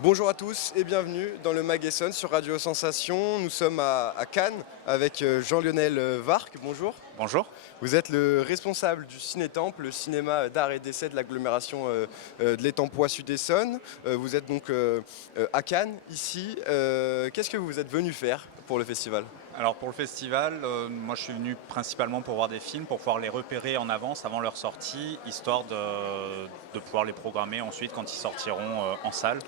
Bonjour à tous et bienvenue dans le Mag Essonne sur Radio Sensation. Nous sommes à Cannes avec Jean-Lionel Varc. Bonjour. Bonjour. Vous êtes le responsable du Ciné-Temple, le cinéma d'art et d'essai de l'agglomération de l'Étampois Sud-Essonne. Vous êtes donc à Cannes, ici. Qu'est-ce que vous êtes venu faire pour le festival ? Alors pour le festival, moi je suis venu principalement pour voir des films, pour pouvoir les repérer en avance avant leur sortie, histoire de pouvoir les programmer ensuite quand ils sortiront en salle.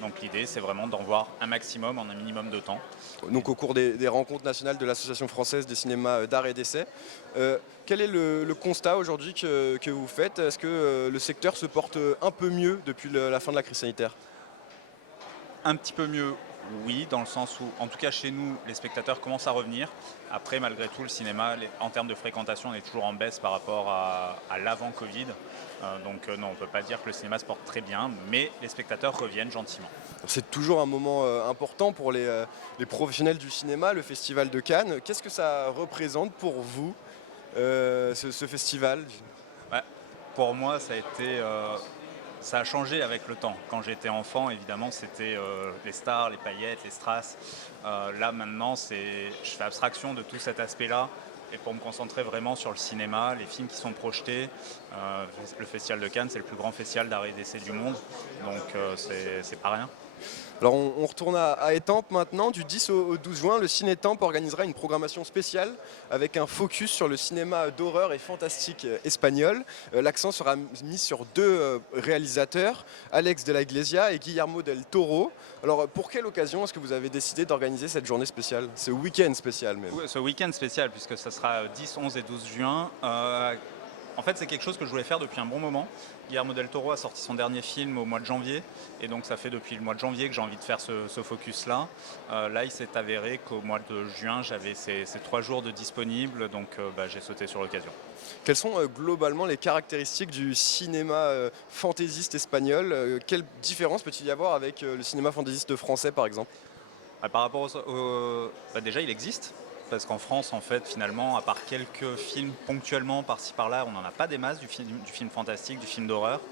Donc l'idée c'est vraiment d'en voir un maximum en un minimum de temps. Donc au cours des rencontres nationales de l'Association française des cinémas d'art et d'essai, quel est le constat aujourd'hui que vous faites ? Est-ce que le secteur se porte un peu mieux depuis la fin de la crise sanitaire ? Un petit peu mieux, oui, dans le sens où, en tout cas chez nous, les spectateurs commencent à revenir. Après, malgré tout, le cinéma, en termes de fréquentation, on est toujours en baisse par rapport à l'avant-Covid. Donc non, on ne peut pas dire que le cinéma se porte très bien, mais les spectateurs reviennent gentiment. C'est toujours un moment important pour les professionnels du cinéma, le Festival de Cannes. Qu'est-ce que ça représente pour vous, ce festival ? Pour moi, ça a changé avec le temps. Quand j'étais enfant, évidemment, c'était les stars, les paillettes, les strass. Là, maintenant, je fais abstraction de tout cet aspect-là. Et pour me concentrer vraiment sur le cinéma, les films qui sont projetés, le Festival de Cannes, c'est le plus grand festival d'art et d'essai du monde. Donc, c'est pas rien. Alors on retourne à Étampes maintenant. Du 10 au 12 juin, le Ciné-Temple organisera une programmation spéciale avec un focus sur le cinéma d'horreur et fantastique espagnol. L'accent sera mis sur deux réalisateurs, Alex de la Iglesia et Guillermo del Toro. Alors pour quelle occasion est-ce que vous avez décidé d'organiser cette journée spéciale, ce week-end spécial même ? Oui, ce week-end spécial, puisque ça sera 10, 11 et 12 juin. En fait, c'est quelque chose que je voulais faire depuis un bon moment. Guillermo del Toro a sorti son dernier film au mois de janvier. Et donc, ça fait depuis le mois de janvier que j'ai envie de faire ce focus-là. Là, il s'est avéré qu'au mois de juin, j'avais ces 3 jours de disponibles. Donc, j'ai sauté sur l'occasion. Quelles sont globalement les caractéristiques du cinéma fantaisiste espagnol ? Quelle différence peut-il y avoir avec le cinéma fantaisiste français, par exemple ? Par rapport déjà, il existe. Parce qu'en France, en fait, finalement, à part quelques films ponctuellement par-ci par-là, on n'en a pas des masses du film fantastique, du film d'horreur.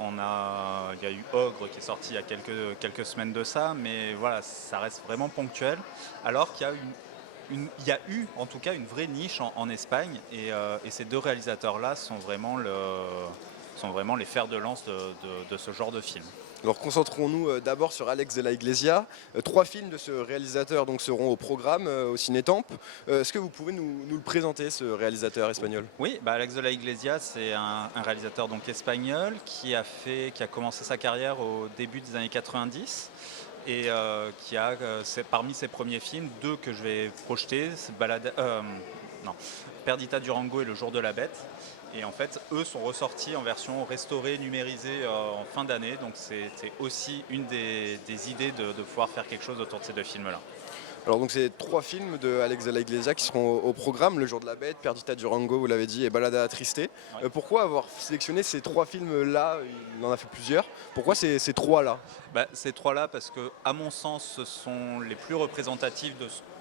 Il y a eu Ogre qui est sorti il y a quelques semaines de ça, mais voilà, ça reste vraiment ponctuel. Alors qu'il y a eu en tout cas une vraie niche en Espagne, et ces deux réalisateurs-là sont vraiment les fers de lance de ce genre de film. Alors concentrons-nous d'abord sur Alex de la Iglesia. 3 films de ce réalisateur donc, seront au programme au Ciné-Temple. Est-ce que vous pouvez nous le présenter, ce réalisateur espagnol ? Oui, Alex de la Iglesia, c'est un réalisateur donc espagnol qui a commencé sa carrière au début des années 90 et qui a parmi ses premiers films, 2 que je vais projeter, c'est Perdita Durango et Le Jour de la Bête. Et en fait, eux sont ressortis en version restaurée, numérisée en fin d'année. Donc c'était aussi une des idées de pouvoir faire quelque chose autour de ces 2 films-là. Alors donc c'est 3 films de Alex de la Iglesia qui seront au programme, Le Jour de la Bête, Perdita Durango, vous l'avez dit, et Balada Triste. Ouais. Pourquoi avoir sélectionné ces 3 films-là ? Il en a fait plusieurs. Pourquoi ces 3-là ? Ces 3-là, parce que, à mon sens, ce sont les plus représentatifs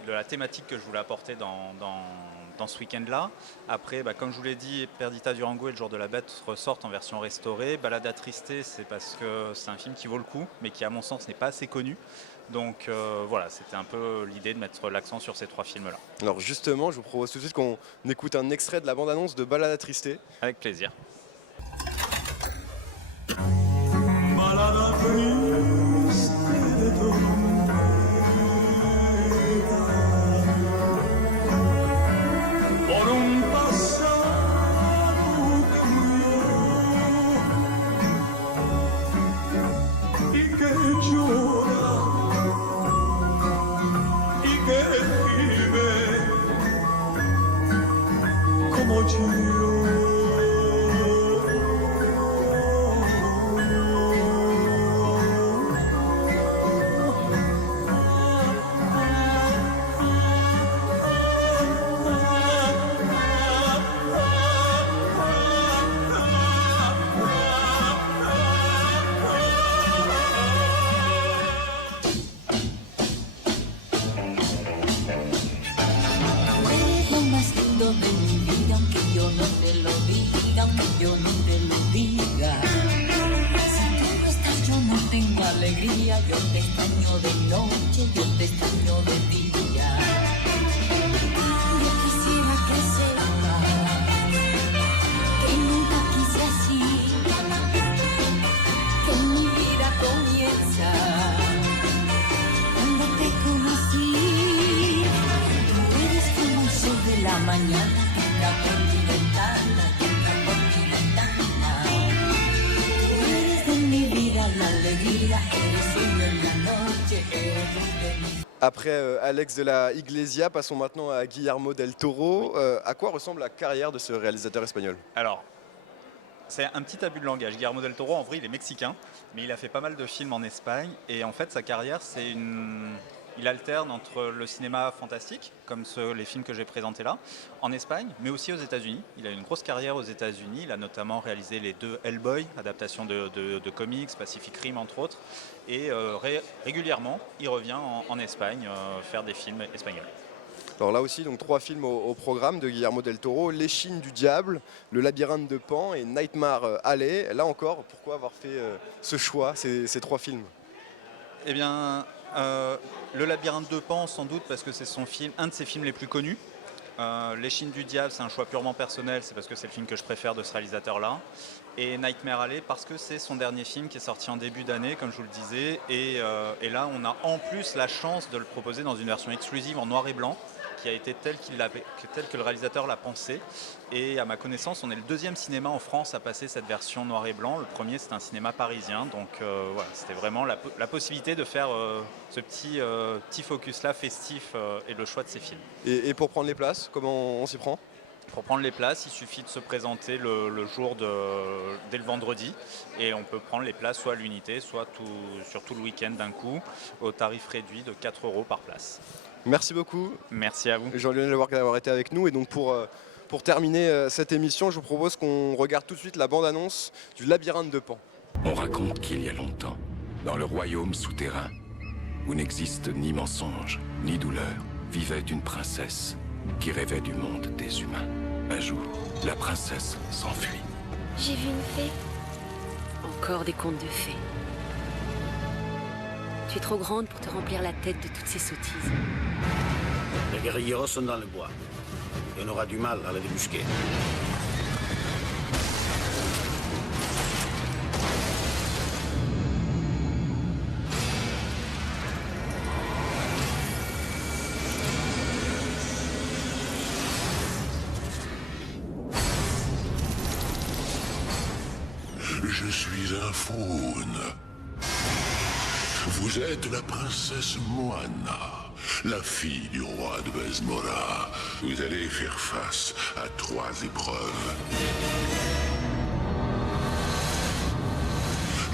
de la thématique que je voulais apporter dans ce week-end-là. Après, comme je vous l'ai dit, Perdita Durango et Le Jour de la Bête ressortent en version restaurée. Balada Triste, c'est parce que c'est un film qui vaut le coup, mais qui, à mon sens, n'est pas assez connu. Donc voilà, c'était un peu l'idée de mettre l'accent sur ces 3 films-là. Alors justement, je vous propose tout de suite qu'on écoute un extrait de la bande-annonce de Balada Triste. Avec plaisir. Balada triste de tormenta, por un pasado que murió y que llora y que vive como yo. día, yo te extraño de noche, yo te extraño de día. Yo quisiera que sepas que nunca quise así, que mi vida comienza cuando te conocí. Tú eres como el sol de la mañana, una continental, una continental. Tú eres de mi vida la alegría, eres sueño en la noche, eres luz de mi. Après Alex de la Iglesia, passons maintenant à Guillermo del Toro. À quoi ressemble la carrière de ce réalisateur espagnol? Alors, c'est un petit abus de langage. Guillermo del Toro, en vrai, il est mexicain, mais il a fait pas mal de films en Espagne. Et en fait, sa carrière, il alterne entre le cinéma fantastique, comme les films que j'ai présentés là, en Espagne, mais aussi aux États-Unis. Il a une grosse carrière aux États-Unis. Il a notamment réalisé les 2 Hellboy, adaptation de comics, Pacific Rim entre autres. Et régulièrement, il revient en Espagne faire des films espagnols. Alors là aussi, donc 3 films au programme de Guillermo del Toro: L'échine du diable, Le labyrinthe de Pan et Nightmare Alley. Là encore, pourquoi avoir fait ce choix, ces 3 films? Eh bien, Le labyrinthe de Pan, sans doute parce que c'est un de ses films les plus connus. L'échine du diable, c'est un choix purement personnel, c'est parce que c'est le film que je préfère de ce réalisateur-là. Et Nightmare Alley, parce que c'est son dernier film qui est sorti en début d'année, comme je vous le disais. Et là, on a en plus la chance de le proposer dans une version exclusive en noir et blanc, qui a été telle que le réalisateur l'a pensé. Et à ma connaissance, on est le 2e cinéma en France à passer cette version noir et blanc. Le premier, c'est un cinéma parisien. Donc voilà, c'était vraiment la possibilité de faire ce petit focus-là festif et le choix de ces films. Et pour prendre les places, comment on s'y prend? Pour prendre les places, il suffit de se présenter le jour dès le vendredi. Et on peut prendre les places soit à l'unité, soit sur tout le week-end d'un coup, au tarif réduit de 4 € par place. Merci beaucoup, Merci à vous. Jean-Lionel Leroy, d'avoir été avec nous. Et donc pour terminer cette émission, je vous propose qu'on regarde tout de suite la bande-annonce du Labyrinthe de Pan. On raconte qu'il y a longtemps, dans le royaume souterrain, où n'existe ni mensonge, ni douleur, vivait une princesse qui rêvait du monde des humains. Un jour, la princesse s'enfuit. J'ai vu une fée. Encore des contes de fées. Tu es trop grande pour te remplir la tête de toutes ces sottises. Les guerrilleros sont dans le bois. Et on aura du mal à les débusquer. Je suis un faune. Vous êtes la princesse Moana, la fille du roi de Besmora. Vous allez faire face à 3 épreuves.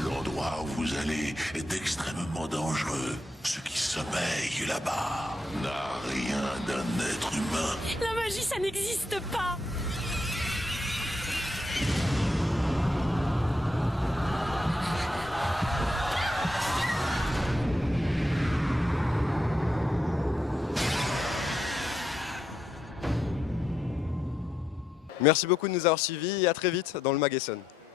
L'endroit où vous allez est extrêmement dangereux. Ce qui sommeille là-bas n'a rien d'un être humain. La magie, ça n'existe pas. Merci beaucoup de nous avoir suivis et à très vite dans le Magasin.